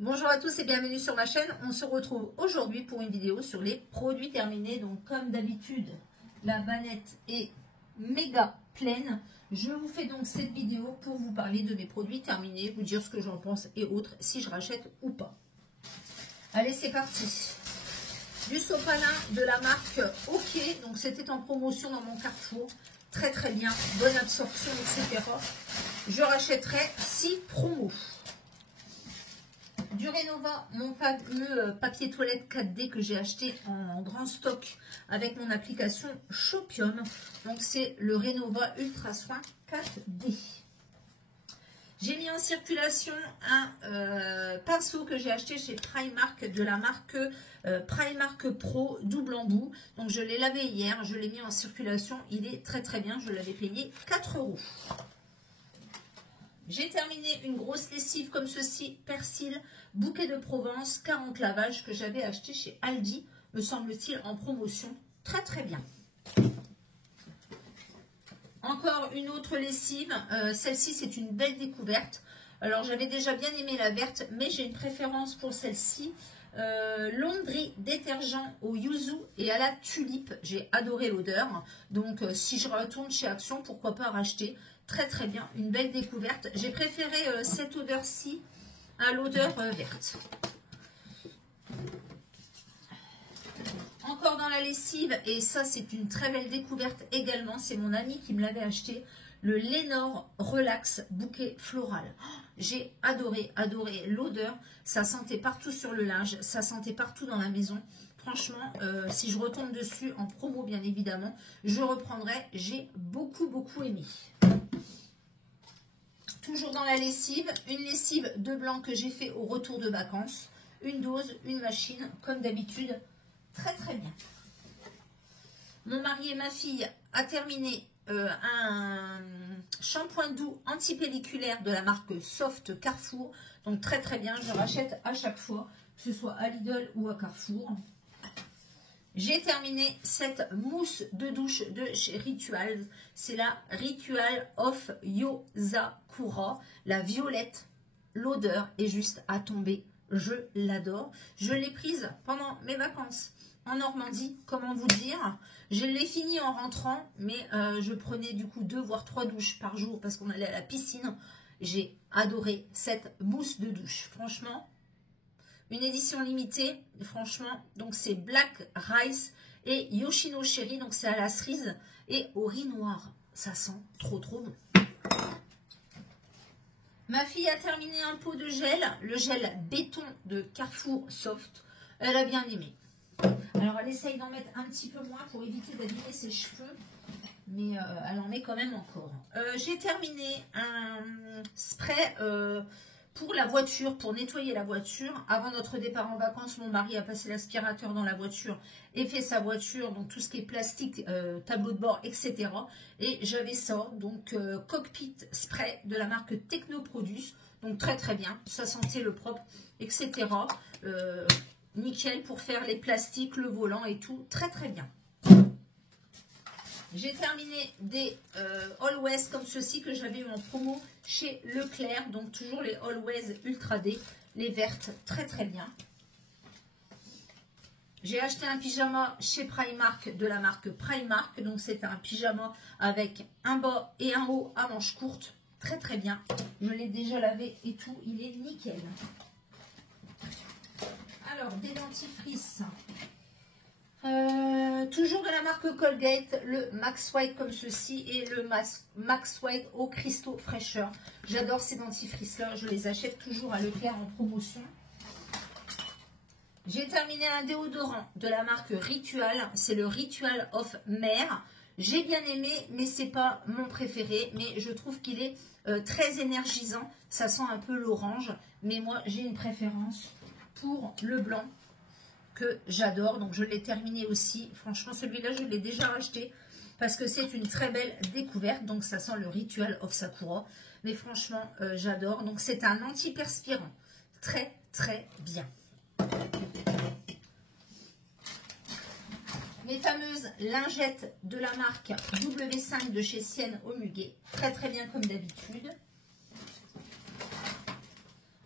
Bonjour à tous et bienvenue sur ma chaîne. On se retrouve aujourd'hui pour une vidéo sur les produits terminés. Donc comme d'habitude, la banette est méga pleine. Je vous fais donc cette vidéo pour vous parler de mes produits terminés, vous dire ce que j'en pense et autres, si je rachète ou pas. Allez, c'est parti. Du sopalin de la marque OK. Donc c'était en promotion dans mon Carrefour. Très très bien, bonne absorption, etc. Je rachèterai 6 promos. Du Renova, mon fameux papier toilette 4D que j'ai acheté en grand stock avec mon application Shopium. Donc c'est le Renova Ultra Soin 4D. J'ai mis en circulation un pinceau que j'ai acheté chez Primark de la marque Primark Pro double embout. Donc je l'ai lavé hier, je l'ai mis en circulation. Il est très très bien, je l'avais payé 4 €. J'ai terminé une grosse lessive comme ceci, persil, bouquet de Provence, 40 lavages que j'avais acheté chez Aldi, me semble-t-il en promotion. Très très bien. Encore une autre lessive, celle-ci c'est une belle découverte. Alors j'avais déjà bien aimé la verte, mais j'ai une préférence pour celle-ci. Laundry détergent au yuzu et à la tulipe. J'ai adoré l'odeur. Donc si je retourne chez Action, pourquoi pas racheter. Très très bien, une belle découverte. J'ai préféré cette odeur-ci à l'odeur verte. Encore dans la lessive, et ça c'est une très belle découverte également, c'est mon ami qui me l'avait acheté, le Lénore Relax bouquet floral. J'ai adoré l'odeur, ça sentait partout sur le linge, ça sentait partout dans la maison. Franchement, si je retombe dessus en promo bien évidemment, je reprendrai, j'ai beaucoup aimé. Toujours dans la lessive, une lessive de blanc que j'ai fait au retour de vacances, une dose, une machine, comme d'habitude. Très très bien. Mon mari et ma fille a terminé un shampoing doux antipelliculaire de la marque Soft Carrefour. Donc très très bien, je rachète à chaque fois, que ce soit à Lidl ou à Carrefour. J'ai terminé cette mousse de douche de chez Rituals. C'est la Ritual of Yosakura, la violette. L'odeur est juste à tomber. Je l'adore. Je l'ai prise pendant mes vacances en Normandie, comment vous dire. Je l'ai fini en rentrant, mais je prenais du coup 2 voire 3 douches par jour parce qu'on allait à la piscine. J'ai adoré cette mousse de douche. Franchement, une édition limitée, franchement. Donc c'est Black Rice et Yoshino Cherry, donc c'est à la cerise et au riz noir. Ça sent trop bon. Ma fille a terminé un pot de gel, le gel béton de Carrefour Soft. Elle a bien aimé. Alors elle essaye d'en mettre un petit peu moins pour éviter d'abîmer ses cheveux, mais elle en met quand même encore. J'ai terminé un spray pour la voiture, pour nettoyer la voiture. Avant notre départ en vacances, mon mari a passé l'aspirateur dans la voiture et fait sa voiture, donc tout ce qui est plastique, tableau de bord, etc. Et j'avais ça, donc cockpit spray de la marque Technoproduce, donc très très bien, ça sentait le propre, etc. Nickel pour faire les plastiques, le volant et tout, très très bien. J'ai terminé des Always comme ceci que j'avais eu en promo chez Leclerc. Donc toujours les Always Ultra D, les vertes, très très bien. J'ai acheté un pyjama chez Primark de la marque Primark. Donc c'est un pyjama avec un bas et un haut à manches courtes. Très très bien. Je l'ai déjà lavé et tout, il est nickel. Alors des dentifrices. Toujours de la marque Colgate, le Max White comme ceci et le Max White au cristaux fraîcheur. J'adore ces dentifrices là, je les achète toujours à Leclerc en promotion. J'ai terminé un déodorant de la marque Ritual, c'est le Ritual of Mer. J'ai bien aimé, mais c'est pas mon préféré, mais je trouve qu'il est très énergisant. Ça sent un peu l'orange, mais moi j'ai une préférence pour le blanc que j'adore, donc je l'ai terminé aussi. Franchement, celui-là, je l'ai déjà acheté parce que c'est une très belle découverte. Donc, ça sent le Ritual of Sakura. Mais franchement, j'adore. Donc, c'est un antiperspirant. Très, très bien. Mes fameuses lingettes de la marque W5 de chez Sienne au muguet. Très très bien comme d'habitude.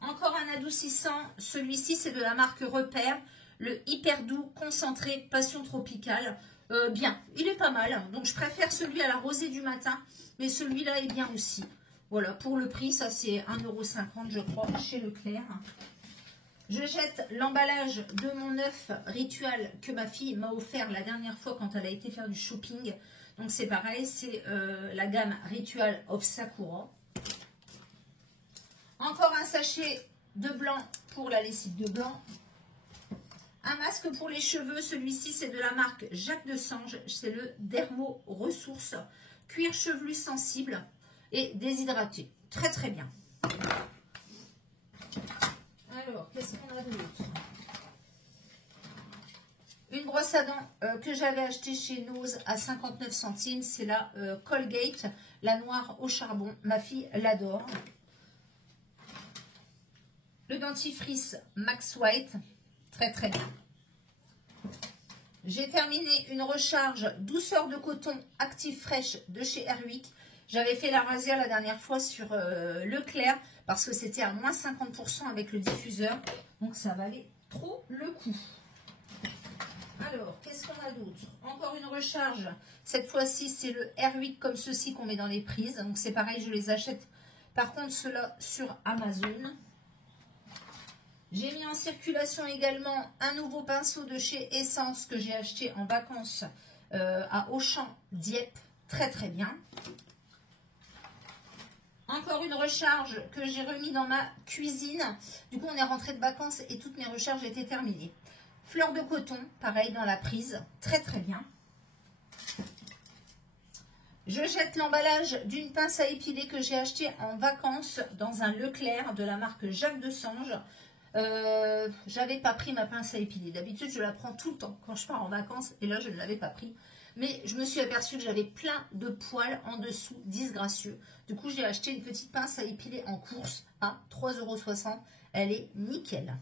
Encore un adoucissant. Celui-ci, c'est de la marque Repère. Le hyper doux concentré passion tropicale. Bien, il est pas mal. Donc je préfère celui à la rosée du matin. Mais celui-là est bien aussi. Voilà, pour le prix, ça c'est 1,50 € je crois chez Leclerc. Je jette l'emballage de mon œuf Ritual que ma fille m'a offert la dernière fois quand elle a été faire du shopping. Donc c'est pareil, c'est la gamme Ritual of Sakura. Encore un sachet de blanc pour la lessive de blanc. Un masque pour les cheveux, celui-ci c'est de la marque Jacques Desange. C'est le Dermo Ressources. Cuir chevelu sensible et déshydraté. Très très bien. Alors, qu'est-ce qu'on a d'autre? Une brosse à dents que j'avais achetée chez Nose à 59 centimes. C'est la Colgate, la noire au charbon. Ma fille l'adore. Le dentifrice Max White. Très très bien. J'ai terminé une recharge douceur de coton active fraîche de chez Airwick. J'avais fait la rasière la dernière fois sur Leclerc parce que c'était à moins 50% avec le diffuseur. Donc ça valait trop le coup. Alors, qu'est-ce qu'on a d'autre? Encore une recharge. Cette fois-ci, c'est le Airwick comme ceci qu'on met dans les prises. Donc c'est pareil, je les achète. Par contre, ceux-là sur Amazon. J'ai mis en circulation également un nouveau pinceau de chez Essence que j'ai acheté en vacances à Auchan Dieppe. Très très bien. Encore une recharge que j'ai remis dans ma cuisine. Du coup, on est rentré de vacances et toutes mes recharges étaient terminées. Fleur de coton, pareil dans la prise. Très très bien. Je jette l'emballage d'une pince à épiler que j'ai acheté en vacances dans un Leclerc de la marque Jacques Desange. J'avais pas pris ma pince à épiler. D'habitude, je la prends tout le temps quand je pars en vacances. Et là, je ne l'avais pas pris. Mais je me suis aperçue que j'avais plein de poils en dessous, disgracieux. Du coup, j'ai acheté une petite pince à épiler en course à 3,60 €. Elle est nickel.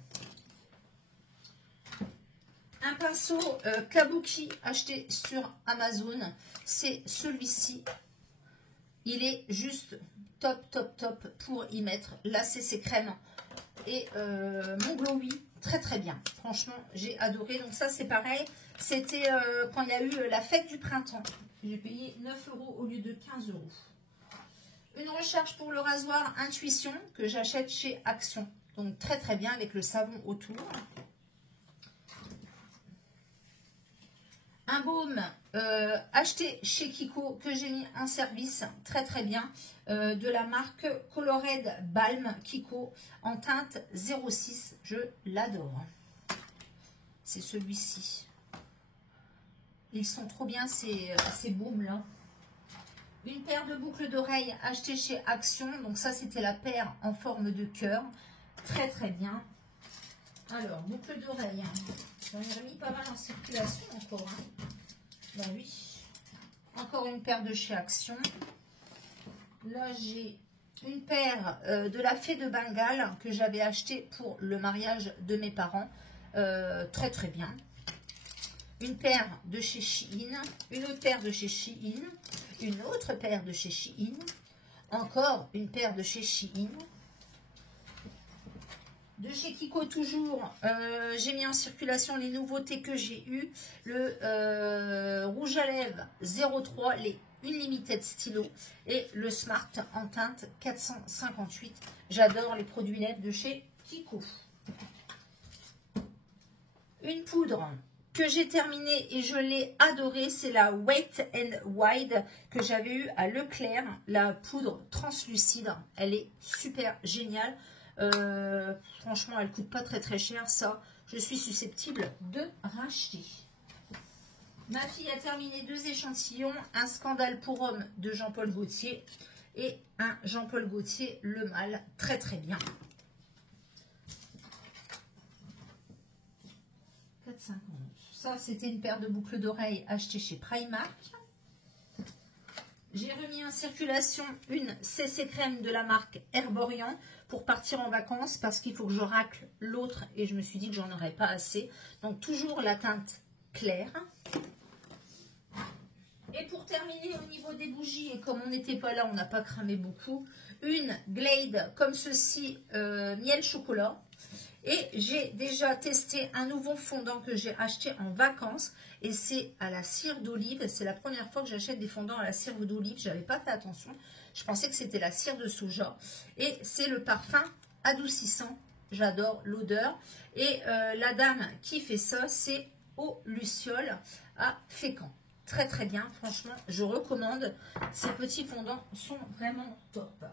Un pinceau Kabuki acheté sur Amazon. C'est celui-ci. Il est juste top, top, top pour y mettre la CC crème et mon Glowy. Très, très bien. Franchement, j'ai adoré. Donc ça, c'est pareil. C'était quand il y a eu la fête du printemps. J'ai payé 9 € au lieu de 15 €. Une recharge pour le rasoir Intuition que j'achète chez Action. Donc très très bien avec le savon autour. Un baume acheté chez Kiko que j'ai mis en service. Très très bien. De la marque Colored Balm Kiko en teinte 06. Je l'adore. C'est celui-ci. Ils sont trop bien ces baumes là. Une paire de boucles d'oreilles achetées chez Action. Donc ça, c'était la paire en forme de cœur. Très, très bien. Alors, boucles d'oreilles. J'en ai remis pas mal en circulation encore. Hein. Ben oui. Encore une paire de chez Action. Là, j'ai une paire de la Fée de Bengale que j'avais achetée pour le mariage de mes parents. Très, très bien. Une paire de chez Shein, une autre paire de chez Shein, une autre paire de chez Shein, encore une paire de chez Shein. De chez Kiko toujours, j'ai mis en circulation les nouveautés que j'ai eues. Le rouge à lèvres 03, les Unlimited Stylo et le Smart en teinte 458. J'adore les produits lèvres de chez Kiko. Une poudre que j'ai terminée et je l'ai adorée, c'est la Wet n Wild que j'avais eue à Leclerc, la poudre translucide. Elle est super géniale. Franchement, elle coûte pas très très cher. Ça, je suis susceptible de racheter. Ma fille a terminé 2 échantillons, un Scandale pour homme de Jean-Paul Gaultier et un Jean-Paul Gaultier Le Mâle. Très très bien. 4,50. Ça, c'était une paire de boucles d'oreilles achetées chez Primark. J'ai remis en circulation une CC crème de la marque Herborian pour partir en vacances parce qu'il faut que je racle l'autre et je me suis dit que j'en aurais pas assez. Donc toujours la teinte claire. Et pour terminer au niveau des bougies, et comme on n'était pas là, on n'a pas cramé beaucoup, une Glade comme ceci, miel chocolat. Et j'ai déjà testé un nouveau fondant que j'ai acheté en vacances. Et c'est à la cire d'olive. C'est la première fois que j'achète des fondants à la cire d'olive. Je n'avais pas fait attention. Je pensais que c'était la cire de soja. Et c'est le parfum adoucissant. J'adore l'odeur. Et la dame qui fait ça, c'est Eau Luciole à Fécamp. Très très bien, franchement, je recommande. Ces petits fondants sont vraiment top.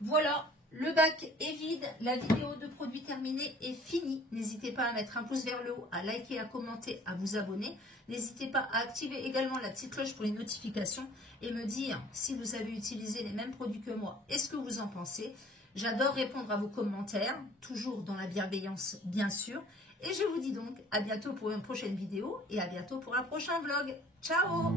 Voilà, le bac est vide. La vidéo de produits terminée est finie. N'hésitez pas à mettre un pouce vers le haut, à liker, à commenter, à vous abonner. N'hésitez pas à activer également la petite cloche pour les notifications et me dire si vous avez utilisé les mêmes produits que moi et ce que vous en pensez. J'adore répondre à vos commentaires, toujours dans la bienveillance bien sûr. Et je vous dis donc à bientôt pour une prochaine vidéo et à bientôt pour un prochain vlog. Ciao!